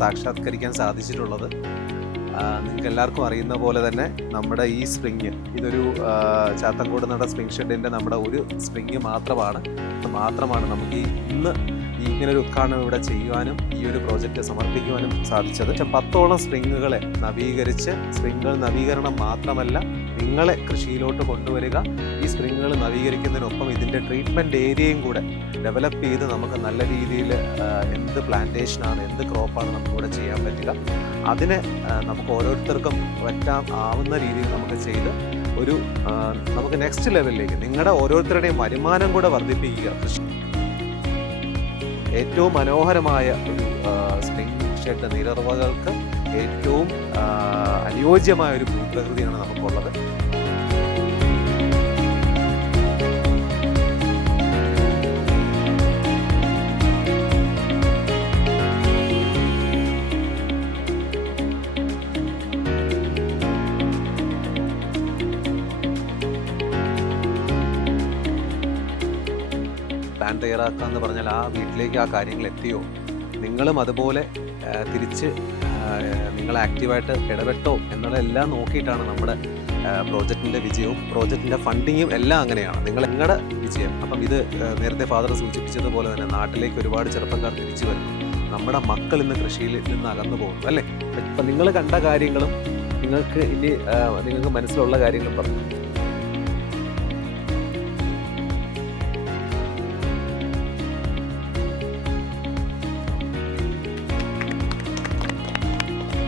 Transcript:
സാക്ഷാത്കരിക്കാൻ സാധിച്ചിട്ടുള്ളത്. നിങ്ങൾക്ക് എല്ലാവർക്കും അറിയുന്ന പോലെ തന്നെ നമ്മുടെ ഈ സ്പ്രിങ് ഇതൊരു ചാത്തൻകോട് നട സ്പ്രിങ് ഷെഡിൻ്റെ നമ്മുടെ ഒരു സ്പ്രിങ് മാത്രമാണ് നമുക്ക് ഇന്ന് ഇങ്ങനൊരു ഉദ്ഘാടനം ഇവിടെ ചെയ്യുവാനും ഈ ഒരു പ്രോജക്റ്റ് സമർപ്പിക്കുവാനും സാധിച്ചത്. 10ഓളം സ്പ്രിങ്ങുകളെ നവീകരിച്ച്, സ്പ്രിങ്ങുകൾ നവീകരണം മാത്രമല്ല നിങ്ങളെ കൃഷിയിലോട്ട് കൊണ്ടുവരിക, ഈ സ്പ്രിങ്ങുകൾ നവീകരിക്കുന്നതിനൊപ്പം ഇതിൻ്റെ ട്രീറ്റ്മെൻറ്റ് ഏരിയയും കൂടെ ഡെവലപ്പ് ചെയ്ത് നമുക്ക് നല്ല രീതിയിൽ എന്ത് പ്ലാന്റേഷനാണ്, എന്ത് ക്രോപ്പാണ് നമുക്കിവിടെ ചെയ്യാൻ പറ്റുക, അതിനെ നമുക്ക് ഓരോരുത്തർക്കും ആവുന്ന രീതിയിൽ നമുക്ക് ചെയ്ത് ഒരു നമുക്ക് നെക്സ്റ്റ് ലെവലിലേക്ക് നിങ്ങളുടെ ഓരോരുത്തരുടെയും വരുമാനം കൂടെ വർദ്ധിപ്പിക്കുക. ഏറ്റവും മനോഹരമായ ഒരു സ്പ്രിംഗ് ഷെഡ് നീരുറവകൾക്ക് ഏറ്റവും അനുയോജ്യമായ ഒരു ഭൂപ്രകൃതിയാണ് നമുക്കുള്ളത്. പ്ലാൻ തയ്യാറാക്കുക എന്ന് പറഞ്ഞാൽ ആ വീട്ടിലേക്ക് ആ കാര്യങ്ങൾ എത്തിയോ, നിങ്ങളും അതുപോലെ തിരിച്ച് നിങ്ങൾ ആക്റ്റീവായിട്ട് ഇടപെട്ടോ എന്നുള്ളതെല്ലാം നോക്കിയിട്ടാണ് നമ്മുടെ പ്രോജക്റ്റിൻ്റെ വിജയവും പ്രോജക്റ്റിൻ്റെ ഫണ്ടിങ്ങും എല്ലാം അങ്ങനെയാണ് നിങ്ങളുടെ വിജയം. അപ്പം ഇത് നേരത്തെ ഫാദർ സൂചിപ്പിച്ചതുപോലെ തന്നെ നാട്ടിലേക്ക് ഒരുപാട് ചെറുപ്പക്കാർ തിരിച്ചു വരുന്നു, നമ്മുടെ മക്കൾ ഇന്ന് കൃഷിയിൽ നിന്ന് അകന്നു പോകുന്നു അല്ലേ. അപ്പം നിങ്ങൾ കണ്ട കാര്യങ്ങളും നിങ്ങൾക്ക് മനസ്സിലുള്ള കാര്യങ്ങളും പറഞ്ഞു.